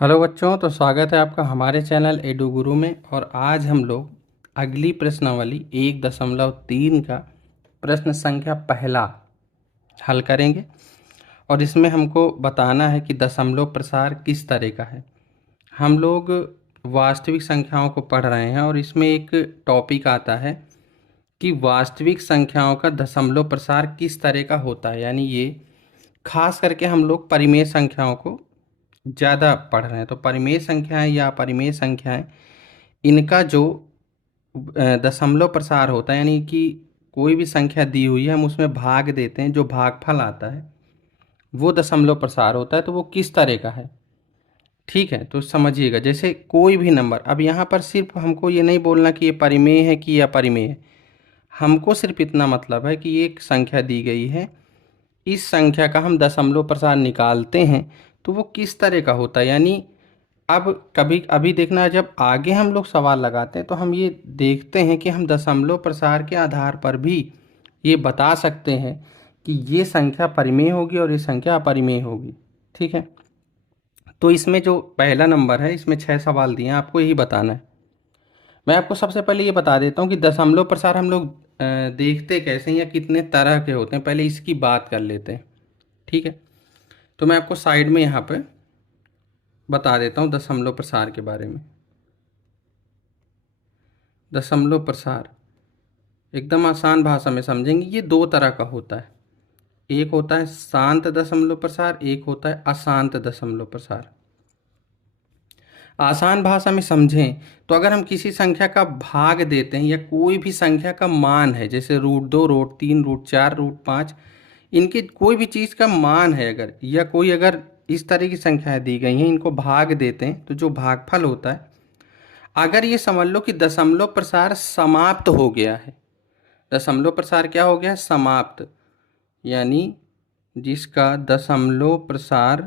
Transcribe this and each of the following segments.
Hello बच्चों, तो स्वागत है आपका हमारे चैनल एडू गुरु में। और आज हम लोग अगली प्रश्नावली 1.3 का प्रश्न संख्या पहला हल करेंगे। और इसमें हमको बताना है कि दशमलव प्रसार किस तरह का है। हम लोग वास्तविक संख्याओं को पढ़ रहे हैं और इसमें एक टॉपिक आता है कि वास्तविक संख्याओं का दशमलव प्रसार किस तरह का होता है। यानी ये खास करके हम लोग परिमेय संख्याओं को ज़्यादा पढ़ रहे हैं। तो परिमेय संख्याएं या अपरिमेय संख्याएं, इनका जो दशमलव प्रसार होता है, यानी कि कोई भी संख्या दी हुई है हम उसमें भाग देते हैं, जो भागफल आता है वो दशमलव प्रसार होता है। तो वो किस तरह का है, ठीक है। तो समझिएगा, जैसे कोई भी नंबर, अब यहाँ पर सिर्फ हमको ये नहीं बोलना कि ये परिमेय है कि या अपरिमेय है। हमको सिर्फ इतना मतलब है कि एक संख्या दी गई है, इस संख्या का हम दशमलव प्रसार निकालते हैं तो वो किस तरह का होता है। यानी अब कभी अभी देखना, जब आगे हम लोग सवाल लगाते हैं तो हम ये देखते हैं कि हम दशमलव प्रसार के आधार पर भी ये बता सकते हैं कि ये संख्या परिमेय होगी और ये संख्या अपरिमेय होगी, ठीक है। तो इसमें जो पहला नंबर है, इसमें 6 सवाल दिए हैं, आपको यही बताना है। मैं आपको सबसे पहले ये बता देता हूँ कि दशमलव प्रसार हम लोग देखते कैसे हैं या कितने तरह के होते हैं। पहले इसकी बात कर लेते हैं, ठीक है। तो मैं आपको साइड में यहाँ पे बता देता हूँ दशमलव प्रसार के बारे में। दशमलव प्रसार एकदम आसान भाषा में समझेंगे, ये दो तरह का होता है। एक होता है शांत दशमलव प्रसार, एक होता है अशांत दशमलव प्रसार। आसान भाषा में समझें तो अगर हम किसी संख्या का भाग देते हैं या कोई भी संख्या का मान है, जैसे √2, √3, √4, √5, इनके कोई भी चीज़ का मान है अगर, या कोई अगर इस तरह की संख्याएं दी गई हैं, इनको भाग देते हैं तो जो भागफल होता है, अगर ये समझ लो कि दशमलव प्रसार समाप्त हो गया है। दशमलव प्रसार क्या हो गया है? समाप्त। यानी जिसका दशमलव प्रसार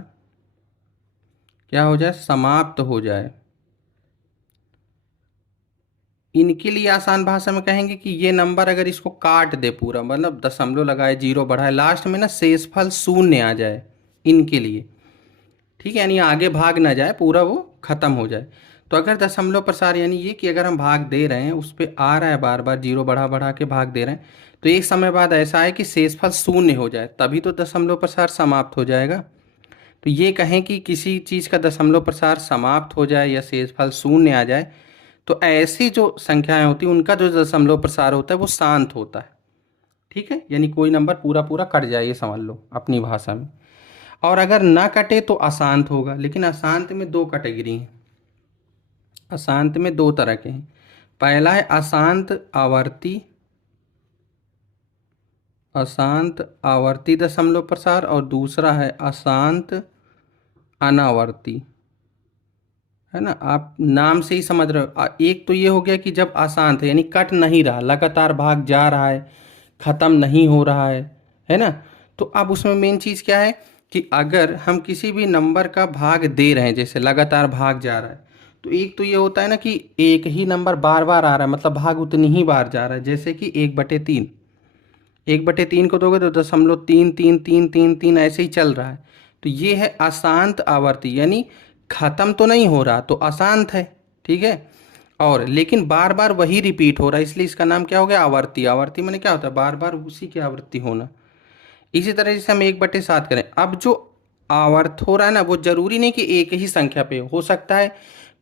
क्या हो जाए? समाप्त हो जाए। इनके लिए आसान भाषा में कहेंगे कि ये नंबर अगर इसको काट दे पूरा, मतलब दशमलव लगाए, जीरो बढ़ाए, लास्ट में ना शेषफल शून्य आ जाए, इनके लिए, ठीक है। यानी आगे भाग ना जाए, पूरा वो खत्म हो जाए। तो अगर दशमलव प्रसार यानी ये कि अगर हम भाग दे रहे हैं, उस पर आ रहा है बार बार, जीरो बढ़ा बढ़ा के भाग दे रहे हैं, तो एक समय बाद ऐसा है कि शेषफल शून्य हो जाए, तभी तो दशमलव प्रसार समाप्त हो जाएगा। तो ये कहें कि किसी चीज़ का दशमलव प्रसार समाप्त हो जाए या शेषफल शून्य आ जाए, तो ऐसी जो संख्याएं होती हैं उनका जो दशमलव प्रसार होता है वो शांत होता है, ठीक है। यानी कोई नंबर पूरा पूरा कट जाए, ये समझ लो अपनी भाषा में। और अगर ना कटे तो अशांत होगा। लेकिन अशांत में दो कैटेगरी हैं, अशांत में दो तरह के हैं। पहला है अशांत आवर्ती, अशांत आवर्ती दशमलव प्रसार, और दूसरा है अशांत अनावर्ती, है ना। आप नाम से ही समझ रहे हो। एक तो ये हो गया कि जब अशांत है, यानी कट नहीं रहा, लगातार भाग जा रहा है, खत्म नहीं हो रहा है ना। तो अब उसमें मेन चीज़ क्या है कि अगर हम किसी भी नंबर का भाग दे रहे हैं, जैसे लगातार भाग जा रहा है, तो एक तो ये होता है ना कि एक ही नंबर बार बार आ रहा है, मतलब भाग उतनी ही बार जा रहा है। जैसे कि 1/3, 1/3 को दोगे तो 0.3333 ऐसे ही चल रहा है। तो ये है अशांत आवर्ती, यानी खत्म तो नहीं हो रहा, तो अशांत है, ठीक है। और लेकिन बार बार वही रिपीट हो रहा है, इसलिए इसका नाम क्या हो गया? आवर्ती। आवर्ती माने क्या होता है? बार बार उसी की आवृत्ति होना। इसी तरह जैसे हम 1/7 करें, अब जो आवर्त हो रहा है ना, वो जरूरी नहीं कि एक ही संख्या पे हो सकता है।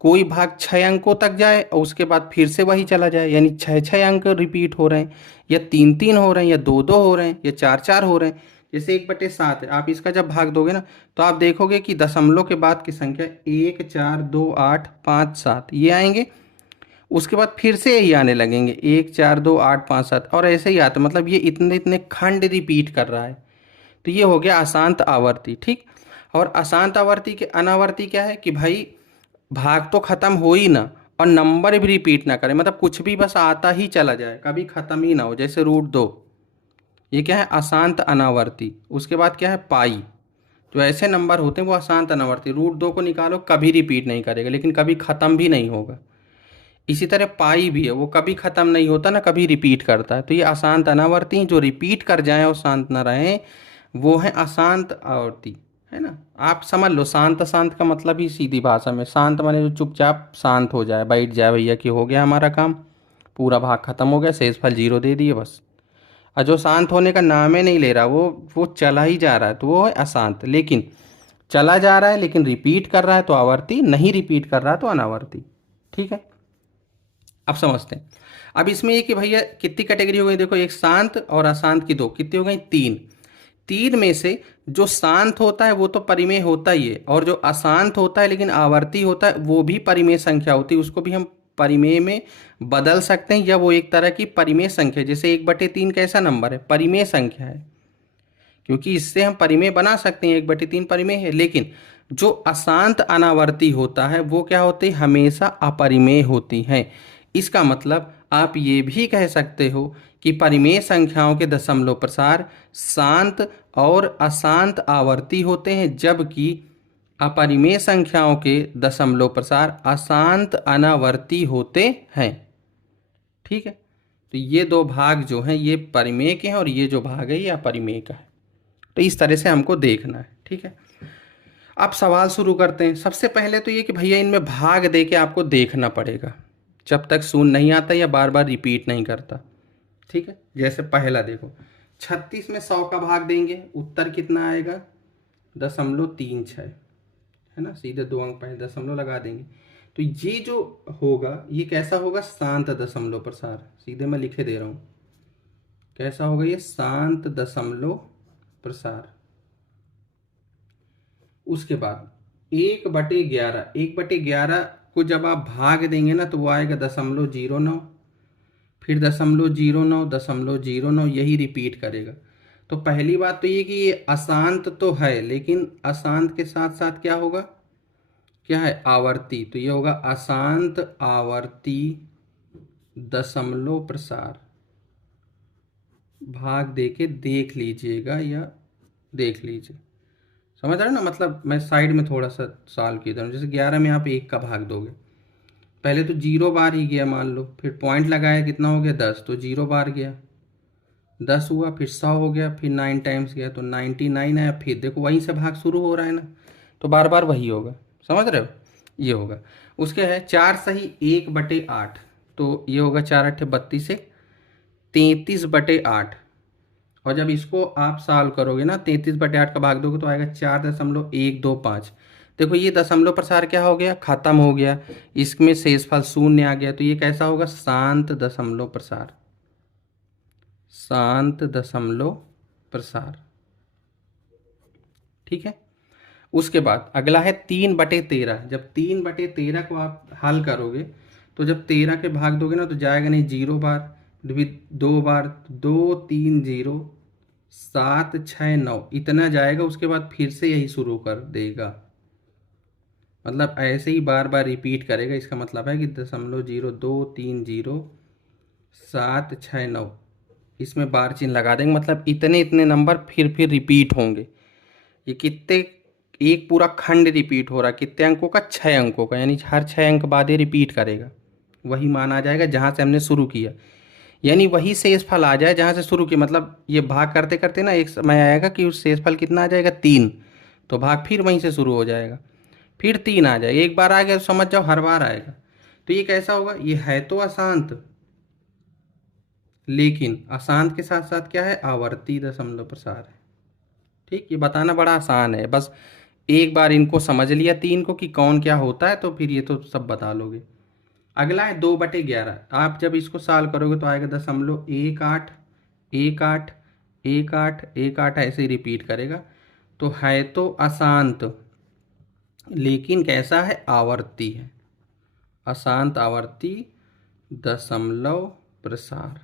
कोई भाग 6 अंकों तक जाए और उसके बाद फिर से वही चला जाए, यानी 6 6 अंक रिपीट हो रहे हैं, या 3 3 हो रहे हैं, या 2 2 हो रहे हैं, या 4 4 हो रहे हैं। जैसे 1/7 है, आप इसका जब भाग दोगे ना, तो आप देखोगे कि दशमलव के बाद की संख्या 1 4 2 8 5 7 ये आएंगे। उसके बाद फिर से यही आने लगेंगे, 1 4 2 8 5 7, और ऐसे ही आता, मतलब ये इतने इतने खंड रिपीट कर रहा है। तो ये हो गया अशांत आवर्ती, ठीक। और अशांत आवर्ती के अनावर्ती क्या है कि भाई भाग तो खत्म हो ही ना, और नंबर भी रिपीट ना करे, मतलब कुछ भी बस आता ही चला जाए, कभी खत्म ही ना हो। जैसे √2, ये क्या है? अशांत अनावर्ती। उसके बाद क्या है? पाई। जो ऐसे नंबर होते हैं वो अशांत अनावर्ती, √2 को निकालो, कभी रिपीट नहीं करेगा, लेकिन कभी ख़त्म भी नहीं होगा। इसी तरह पाई भी है, वो कभी ख़त्म नहीं होता ना, कभी रिपीट करता है। तो ये अशांत अनावर्ती, जो रिपीट कर जाएं और शांत ना रहें, वो है अशांत आवर्ती, है ना। आप समझ लो, शांत अशांत का मतलब ही सीधी भाषा में, शांत माने जो चुपचाप शांत हो जाए, बैठ जाए भैया कि हो गया हमारा काम, पूरा भाग खत्म हो गया, शेषफल 0 दे दिए बस। और जो शांत होने का नाम ही नहीं ले रहा, वो चला ही जा रहा है, तो वो है अशांत। लेकिन चला जा रहा है लेकिन रिपीट कर रहा है तो आवर्ती, नहीं रिपीट कर रहा है तो अनावर्ती। ठीक है, अब समझते हैं। अब इसमें ये कि भैया कितनी कैटेगरी हो गई, देखो एक शांत और अशांत की दो, कितनी हो गई, तीन। तीन में से जो शांत होता है वो तो परिमेय होता ही है, और जो अशांत होता है लेकिन आवर्ती होता है वो भी परिमेय संख्या होती है, उसको भी हम परिमेय में बदल सकते हैं, या वो एक तरह की परिमेय संख्या है। जैसे 1/3 कैसा नंबर है, परिमेय संख्या है, क्योंकि इससे हम परिमेय बना सकते हैं, 1/3 परिमेय है। लेकिन जो अशांत अनावर्ती होता है वो क्या होती है, हमेशा अपरिमेय होती हैं। इसका मतलब आप ये भी कह सकते हो कि परिमेय संख्याओं के दशमलव प्रसार शांत और अशांत आवर्ती होते हैं, जबकि अपरिमेय संख्याओं के दशमलव प्रसार अशांत अनावर्ती होते हैं। ठीक है, तो ये दो भाग जो हैं ये परिमेय के हैं, और ये जो भाग है ये अपरिमेय का है। तो इस तरह से हमको देखना है। ठीक है, अब सवाल शुरू करते हैं। सबसे पहले तो ये कि भैया इनमें भाग दे के आपको देखना पड़ेगा, जब तक शून्य नहीं आता या बार बार रिपीट नहीं करता। ठीक है, जैसे पहला देखो, 36 में 100 का भाग देंगे, उत्तर कितना आएगा, 0.36, है ना। सीधे 2 अंक पहले दशमलव लगा देंगे, तो ये जो होगा ये कैसा होगा, शांत दशमलव प्रसार। सीधे मैं लिखे दे रहा हूँ, कैसा होगा ये, शांत दशमलव प्रसार। उसके बाद 1/11, 1/11 को जब आप भाग देंगे ना तो वो आएगा 0.09, फिर 0.09, 0.09, यही रिपीट करेगा। तो पहली बात तो ये कि ये अशांत तो है, लेकिन अशांत के साथ साथ क्या होगा, क्या है, आवर्ती। तो ये होगा अशांत आवर्ती दशमलव प्रसार। भाग देके देख लीजिएगा, या देख लीजिए, समझ रहे हो ना। मतलब मैं साइड में थोड़ा सा सॉल्व किया था, जैसे 11 में आप 1 का भाग दोगे, पहले तो 0 बार ही गया मान लो, फिर पॉइंट लगाया, कितना हो गया 10, तो 0 बार गया, 10 हुआ, फिर 100 हो गया, फिर 9 टाइम्स गया तो 99 आया, फिर देखो वहीं से भाग शुरू हो रहा है ना, तो बार बार वही होगा, समझ रहे हो, ये होगा। उसके है 4 सही 1/8, तो ये होगा 4 × 8 = 32 से 33/8। और जब इसको आप सॉल्व करोगे ना, 33/8 का भाग दोगे तो आएगा 4.125। देखो ये दशमलव प्रसार क्या हो गया, खत्म हो गया, इसमें शेषफल शून्य आ गया, तो ये कैसा होगा, शांत दशमलव प्रसार, शांत दशमलव प्रसार। ठीक है, उसके बाद अगला है 3/13। जब 3/13 को आप हल करोगे तो जब 13 के भाग दोगे ना तो जाएगा नहीं 0 बार, फिर 2 बार, 2 3 0, 7 6 9 इतना जाएगा, उसके बाद फिर से यही शुरू कर देगा। मतलब ऐसे ही बार बार रिपीट करेगा। इसका मतलब है कि 0.0230 7 6 9, इसमें बार चिन्ह लगा देंगे, मतलब इतने इतने नंबर फिर रिपीट होंगे। ये कितने, एक पूरा खंड रिपीट हो रहा है, कितने अंकों का, 6 अंकों का, यानी हर 6 अंक बाद ये रिपीट करेगा। वही मान आ जाएगा जहाँ से हमने शुरू किया, यानी वही शेषफल आ जाए जहाँ से शुरू किया। मतलब ये भाग करते करते ना एक समय आएगा कि उस शेषफल कितना आ जाएगा, 3, तो भाग फिर वहीं से शुरू हो जाएगा, फिर 3 आ जाएगा। एक बार आ गया तो समझ जाओ हर बार आएगा। तो ये कैसा होगा, ये है तो अशांत, लेकिन अशांत के साथ साथ क्या है, आवर्ती दशमलव प्रसार है। ठीक, ये बताना बड़ा आसान है, बस एक बार इनको समझ लिया 3 को कि कौन क्या होता है, तो फिर ये तो सब बता लोगे। अगला है 2/11। आप जब इसको सॉल्व करोगे तो आएगा 0.18 18 18 18, ऐसे ही रिपीट करेगा। तो है तो अशांत, लेकिन कैसा है, आवर्ती है, अशांत आवर्ती दशमलव प्रसार।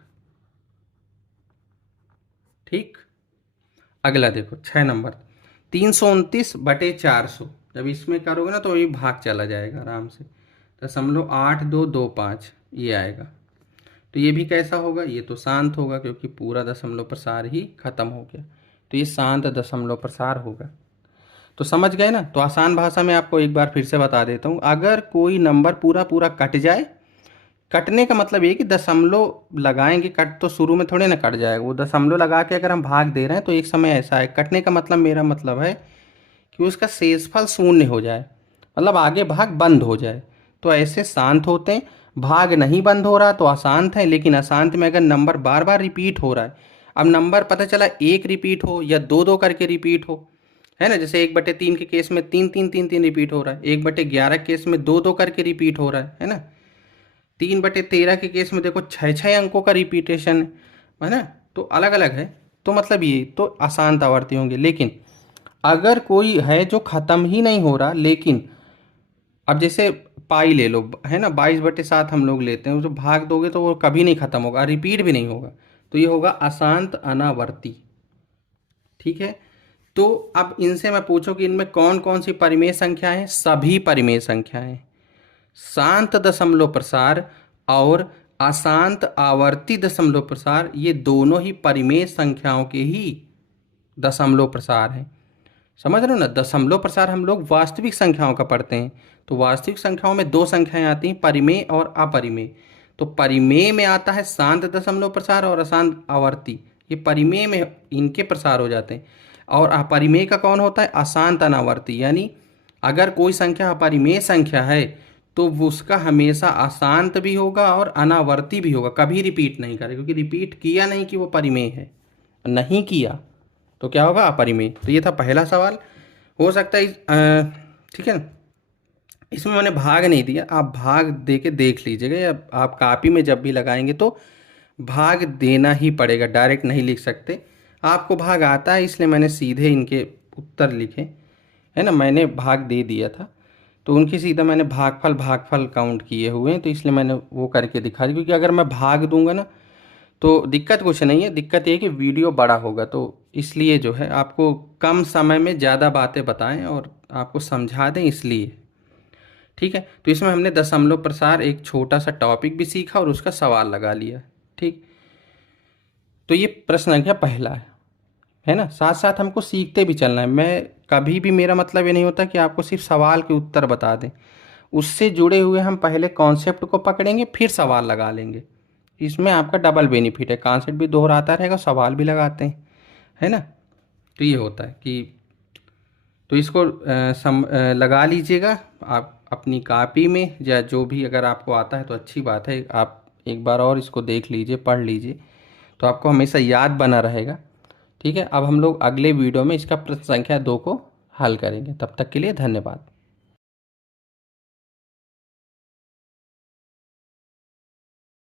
ठीक, अगला देखो 6 नंबर, 329/400। जब इसमें करोगे ना तो ये भाग चला जाएगा आराम से, 0.8225 ये आएगा। तो ये भी कैसा होगा, ये तो शांत होगा क्योंकि पूरा दशमलव प्रसार ही खत्म हो गया, तो ये शांत दशमलव प्रसार होगा। तो समझ गए ना। तो आसान भाषा में आपको एक बार फिर से बता देता हूँ, अगर कोई नंबर पूरा पूरा कट जाए, कटने का मतलब ये कि दशमलव लगाएंगे, कट तो शुरू में थोड़े ना कट जाएगा, वो दशमलव लगा के अगर हम भाग दे रहे हैं तो एक समय ऐसा है, कटने का मतलब मेरा मतलब है कि उसका शेषफल शून्य हो जाए, मतलब आगे भाग बंद हो जाए, तो ऐसे शांत होते हैं। भाग नहीं बंद हो रहा तो अशांत है, लेकिन अशांत में अगर नंबर बार बार रिपीट हो रहा है, अब नंबर पता चला एक रिपीट हो या दो दो करके रिपीट हो, है ना, जैसे 1/3 के केस में 3 3 3 3 रिपीट हो रहा है, 1/11 केस में दो दो करके रिपीट हो रहा है ना, 3/13 के केस में देखो छः छः अंकों का रिपीटेशन है ना, तो अलग अलग है। तो मतलब ये तो अशांत आवर्ती होंगे। लेकिन अगर कोई है जो ख़त्म ही नहीं हो रहा, लेकिन अब जैसे पाई ले लो, है ना, 22/7 हम लोग लेते हैं, उसे भाग दोगे तो वो कभी नहीं ख़त्म होगा, रिपीट भी नहीं होगा, तो ये होगा अशांत अनावर्ती। ठीक है। तो अब इनसे मैं पूछूं कि इनमें कौन कौन सी परिमेय संख्याएं हैं, सभी परिमेय संख्याएं, शांत दशमलव प्रसार और अशांत आवर्ती दशमलव प्रसार, ये दोनों ही परिमेय संख्याओं के ही दशमलव प्रसार हैं। समझ रहे हो ना, दशमलव प्रसार हम लोग वास्तविक संख्याओं का पढ़ते हैं, तो वास्तविक संख्याओं में दो संख्याएं आती हैं, परिमेय और अपरिमेय। तो परिमेय में आता है शांत दशमलव प्रसार और अशांत आवर्ती, ये परिमेय में इनके प्रसार हो जाते हैं। और अपरिमेय का कौन होता है, अशांत अनावर्ती, यानी अगर कोई संख्या अपरिमेय संख्या है तो उसका हमेशा अशांत भी होगा और अनावर्ती भी होगा, कभी रिपीट नहीं करेगा, क्योंकि रिपीट किया नहीं कि वो परिमेय है, नहीं किया तो क्या होगा, अपरिमेय। तो ये था पहला सवाल। हो सकता है ठीक है ना, इसमें मैंने भाग नहीं दिया, आप भाग दे के देख लीजिएगा, या आप कॉपी में जब भी लगाएंगे तो भाग देना ही पड़ेगा, डायरेक्ट नहीं लिख सकते। आपको भाग आता है इसलिए मैंने सीधे इनके उत्तर लिखे, है ना, मैंने भाग दे दिया था तो उनकी सीधा मैंने भागफल काउंट किए हुए हैं, तो इसलिए मैंने वो करके दिखा दिया। क्योंकि अगर मैं भाग दूंगा ना तो दिक्कत कुछ नहीं है, दिक्कत ये है कि वीडियो बड़ा होगा, तो इसलिए जो है आपको कम समय में ज़्यादा बातें बताएं और आपको समझा दें, इसलिए। ठीक है। तो इसमें हमने दशमलव प्रसार एक छोटा सा टॉपिक भी सीखा और उसका सवाल लगा लिया। ठीक। तो ये प्रश्न संख्या पहला है ना, साथ साथ हमको सीखते भी चलना है। मैं कभी भी, मेरा मतलब ये नहीं होता कि आपको सिर्फ सवाल के उत्तर बता दें, उससे जुड़े हुए हम पहले कॉन्सेप्ट को पकड़ेंगे फिर सवाल लगा लेंगे। इसमें आपका डबल बेनिफिट है, कॉन्सेप्ट भी दोहराता रहेगा, सवाल भी लगाते हैं, है ना। तो ये होता है कि तो इसको लगा लीजिएगा आप अपनी कॉपी में, या जो भी अगर आपको आता है तो अच्छी बात है, आप एक बार और इसको देख लीजिए, पढ़ लीजिए, तो आपको हमेशा याद बना रहेगा। ठीक है। अब हम लोग अगले वीडियो में इसका प्रश्न संख्या 2 को हल करेंगे। तब तक के लिए धन्यवाद।